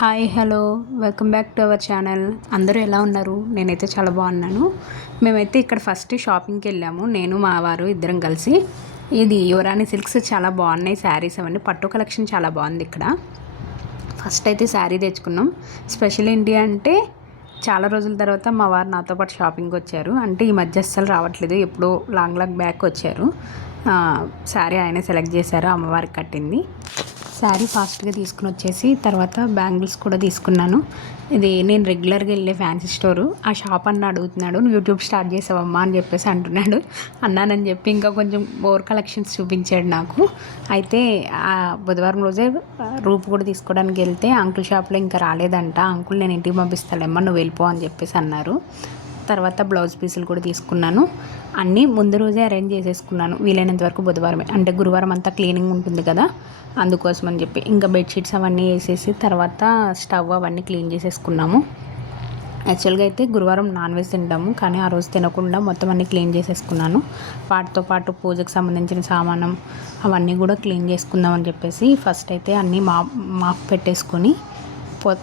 Hi hello welcome back to our channel. అందరూ ఎలా ఉన్నారు? నేనైతే చాలా బాగున్నాను. మేమైతే ఇక్కడ ఫస్ట్ షాపింగ్కి వెళ్ళాము, నేను మా వారు ఇద్దరం కలిసి. ఇది యువరాణి సిల్క్స్ చాలా బాగున్నాయి శారీస్ అవన్నీ, పట్టు కలెక్షన్ చాలా బాగుంది ఇక్కడ. ఫస్ట్ అయితే శారీ తెచ్చుకున్నాం. స్పెషల్ ఏంటి అంటే చాలా రోజుల తర్వాత మా వారు నాతో పాటు షాపింగ్కి వచ్చారు. అంటే ఈ మధ్య అస్సలు రావట్లేదు, ఎప్పుడో లాంగ్ బ్యాక్ వచ్చారు. శారీ ఆయనే సెలెక్ట్ చేశారు, అమ్మవారికి కట్టింది. శారీ ఫాస్ట్గా తీసుకుని వచ్చేసి తర్వాత బ్యాంగిల్స్ కూడా తీసుకున్నాను. ఇది నేను రెగ్యులర్గా వెళ్ళే ఫ్యాన్సీ స్టోరు. ఆ షాప్ అన్న అడుగుతున్నాడు, నువ్వు యూట్యూబ్ స్టార్ట్ చేసావమ్మా అని చెప్పేసి అంటున్నాడు. అన్నానని చెప్పి ఇంకా కొంచెం మోర్ కలెక్షన్స్ చూపించాడు నాకు. అయితే ఆ బుధవారం రోజే రూపు కూడా తీసుకోవడానికి వెళ్తే అంకుల్ షాప్లో ఇంకా రాలేదంట. అంకుల్ నేను ఇంటికి పంపిస్తాలేమ్మా, నువ్వు వెళ్ళిపో అని చెప్పేసి అన్నారు. తర్వాత బ్లౌజ్ పీసులు కూడా తీసుకున్నాను. అన్నీ ముందు రోజే అరేంజ్ చేసేసుకున్నాను, వీలైనంత వరకు బుధవారమే. అంటే గురువారం అంతా క్లీనింగ్ ఉంటుంది కదా, అందుకోసం అని చెప్పి ఇంకా బెడ్షీట్స్ అవన్నీ వేసేసి తర్వాత స్టవ్ అవన్నీ క్లీన్ చేసేసుకున్నాము. యాక్చువల్గా అయితే గురువారం నాన్ వెజ్ తింటాము, కానీ ఆ రోజు తినకుండా మొత్తం అన్నీ క్లీన్ చేసేసుకున్నాను. వాటితో పాటు పూజకు సంబంధించిన సామానం అవన్నీ కూడా క్లీన్ చేసుకుందామని చెప్పేసి ఫస్ట్ అయితే అన్నీ మాప్ పెట్టేసుకొని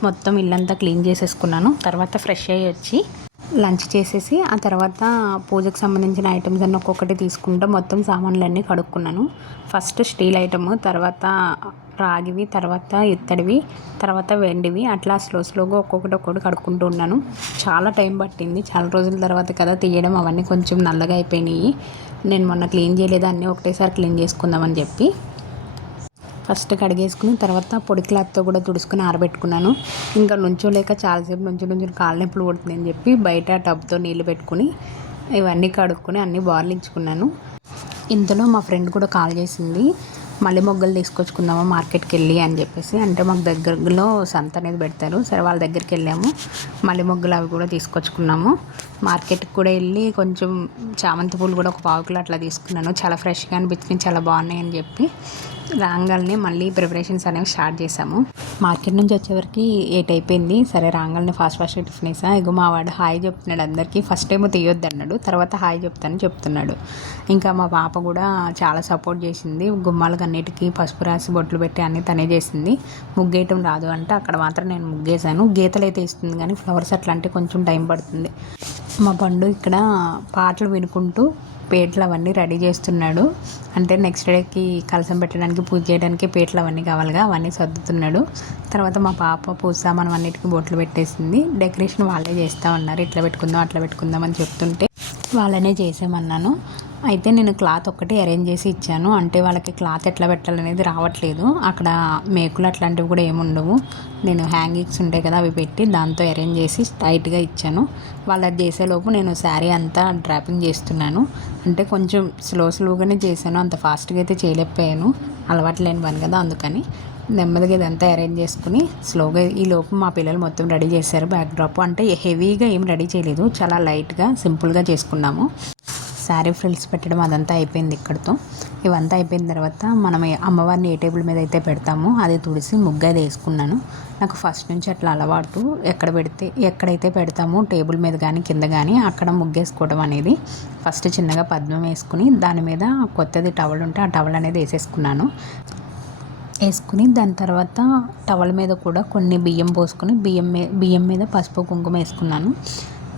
మొత్తం ఇల్లంతా క్లీన్ చేసేసుకున్నాను. తర్వాత ఫ్రెష్ అయ్యి వచ్చి లంచ్ చేసేసి ఆ తర్వాత పూజకు సంబంధించిన ఐటమ్స్ అన్నీ ఒక్కొక్కటి తీసుకుంటూ మొత్తం సామాన్లన్నీ కడుక్కున్నాను. ఫస్ట్ స్టీల్ ఐటమ్, తర్వాత రాగివి, తర్వాత ఇత్తడివి, తర్వాత వెండివి, అట్లా స్లోగా ఒక్కొక్కటి కడుక్కుంటూ ఉన్నాను. చాలా టైం పట్టింది, చాలా రోజుల తర్వాత కదా తీయడం. అవన్నీ కొంచెం నల్లగా అయిపోయినాయి. నేను మొన్న క్లీన్ చేయలేదు, అన్నీ ఒకటేసారి క్లీన్ చేసుకుందామని చెప్పి ఫస్ట్ కడిగేసుకుని తర్వాత పొడి క్లాత్తో కూడా తుడుచుకుని ఆరబెట్టుకున్నాను. ఇంకా నుంచోలేక చాలాసేపు నుంచి కాళ్ళ నొప్పులు కొడుతుందని చెప్పి బయట టబ్తో నీళ్ళు పెట్టుకుని ఇవన్నీ కడుక్కొని అన్నీ బార్లించుకున్నాను. ఇంతలో మా ఫ్రెండ్ కూడా కాల్ చేసింది, మల్లె మొగ్గలు తీసుకొచ్చుకుందామా మార్కెట్కి వెళ్ళి అని చెప్పేసి. అంటే మాకు దగ్గరలో సంత అనేది పెడతారు, సరే వాళ్ళ దగ్గరికి వెళ్ళాము. మల్లె మొగ్గలు అవి కూడా తీసుకొచ్చుకున్నాము. మార్కెట్కి కూడా వెళ్ళి కొంచెం చామంతి పూలు కూడా ఒక 1 కిలో అట్లా తీసుకున్నాను. చాలా ఫ్రెష్గా అనిపించినాయి, చాలా బాగున్నాయి అని చెప్పి రాంగల్ని మళ్ళీ ప్రిపరేషన్స్ అనేవి స్టార్ట్ చేసాము. మార్కెట్ నుంచి వచ్చేవరకు 8 అయిపోయింది. సరే రాంగల్ని ఫాస్ట్గా టిఫిన్ వేసా. ఇగో మా వాడు హాయ్ చెప్తున్నాడు అందరికీ. ఫస్ట్ ఏమో తీయొద్దు అన్నాడు, తర్వాత హాయ్ చెప్తున్నాడు. ఇంకా మా పాప కూడా చాలా సపోర్ట్ చేసింది. గుమ్మాలకు అన్నిటికీ పసుపు రాసి బొట్లు పెట్టి అన్నీ తనే చేసింది. ముగ్గేయటం రాదు అంటే అక్కడ మాత్రం నేను ముగ్గేసాను. గీతలు అయితే ఇస్తుంది కానీ ఫ్లవర్స్ అట్లా అంటే కొంచెం టైం పడుతుంది. మా పండు ఇక్కడ పాటలు వినుకుంటూ పేటలు అవన్నీ రెడీ చేస్తున్నాడు. అంటే నెక్స్ట్ డేకి కలసం పెట్టడానికి పూజ చేయడానికి పేటలు అవన్నీ కావాలిగా, అవన్నీ సర్దుతున్నాడు. తర్వాత మా పాప పూజ సామాను అన్నిటికీ బొట్లు పెట్టేసింది. డెకరేషన్ వాళ్ళే చేస్తూ ఉన్నారు, ఇట్లా పెట్టుకుందాం అట్లా పెట్టుకుందాం అని చెప్తుంటే వాళ్ళనే చేసామన్నాను. అయితే నేను క్లాత్ ఒక్కటి అరేంజ్ చేసి ఇచ్చాను. అంటే వాళ్ళకి క్లాత్ ఎట్లా పెట్టాలనేది రావట్లేదు. అక్కడ మేకులు అట్లాంటివి కూడా ఏముండవు. నేను హ్యాంగింగ్స్ ఉంటాయి కదా, అవి పెట్టి దాంతో అరేంజ్ చేసి టైట్గా ఇచ్చాను. వాళ్ళు అది చేసేలోపు నేను శారీ అంతా డ్రాపింగ్ చేస్తున్నాను. అంటే కొంచెం స్లోగానే చేశాను, అంత ఫాస్ట్గా అయితే చేయలేకపోయాను. అలవాటు లేని పని కదా, అందుకని నెమ్మదిగా ఇదంతా అరేంజ్ చేసుకుని స్లోగా ఈ లోపు మా పిల్లలు మొత్తం రెడీ చేశారు. బ్యాక్ డ్రాప్ అంటే హెవీగా ఏం రెడీ చేయలేదు, చాలా లైట్గా సింపుల్గా చేసుకున్నాము. శారీ ఫ్రిల్స్ పెట్టడం అదంతా అయిపోయింది ఇక్కడితో. ఇవంతా అయిపోయిన తర్వాత మనం అమ్మవారిని ఏ టేబుల్ మీద అయితే పెడతామో అది తుడిసి ముగ్గు అది వేసుకున్నాను. నాకు ఫస్ట్ నుంచి అట్లా అలవాటు, ఎక్కడైతే పెడతామో టేబుల్ మీద కానీ కింద కానీ అక్కడ ముగ్గేసుకోవడం అనేది. ఫస్ట్ చిన్నగా పద్మం వేసుకుని దాని మీద కొత్తది టవల్ ఉంటే ఆ టవల్ అనేది వేసేసుకున్నాను. వేసుకుని దాని తర్వాత టవల్ మీద కూడా కొన్ని బియ్యం పోసుకొని బియ్యం మీద పసుపు కుంకుమ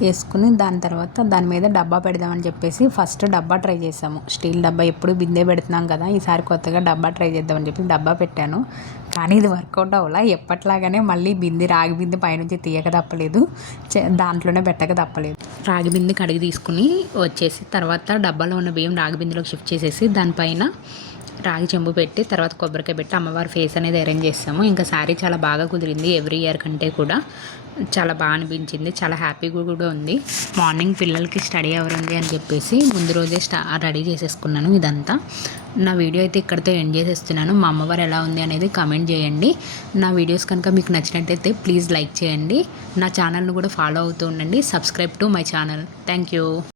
వేసుకుని దాని తర్వాత దాని మీద డబ్బా పెడదామని చెప్పేసి ఫస్ట్ డబ్బా ట్రై చేసాము. స్టీల్ డబ్బా, ఎప్పుడు బిందె పెడుతున్నాం కదా, ఈసారి కొత్తగా డబ్బా ట్రై చేద్దామని చెప్పి డబ్బా పెట్టాను. కానీ ఇది వర్కౌట్ అవ్వలా. ఎప్పట్లాగానే మళ్ళీ రాగి బిందె పైనుంచి తీయక తప్పలేదు, దాంట్లోనే పెట్టక తప్పలేదు. రాగి బిందె కడిగి తీసుకుని వచ్చేసి తర్వాత డబ్బాలో ఉన్న బియ్యం రాగి బిందెలోకి షిఫ్ట్ చేసేసి దానిపైన రాగి చెంబు పెట్టి తర్వాత కొబ్బరికాయ పెట్టి అమ్మవారి ఫేస్ అనేది అరేంజ్ చేస్తాము. ఇంకా శారీ చాలా బాగా కుదిరింది, ఎవ్రీ ఇయర్ కంటే కూడా చాలా బాగా అనిపించింది, చాలా హ్యాపీగా కూడా ఉంది. మార్నింగ్ పిల్లలకి స్టడీ అవర్ ఉంది అని చెప్పేసి ముందు రోజే రెడీ చేసేసుకున్నాను ఇదంతా. నా వీడియో అయితే ఇక్కడితో ఎండ్ చేసేస్తున్నాను. మా అమ్మవారు ఎలా ఉంది అనేది కామెంట్ చేయండి. నా వీడియోస్ కనుక మీకు నచ్చినట్టయితే ప్లీజ్ లైక్ చేయండి. నా ఛానల్ను కూడా ఫాలో అవుతూ ఉండండి. Subscribe to my channel. Thank you.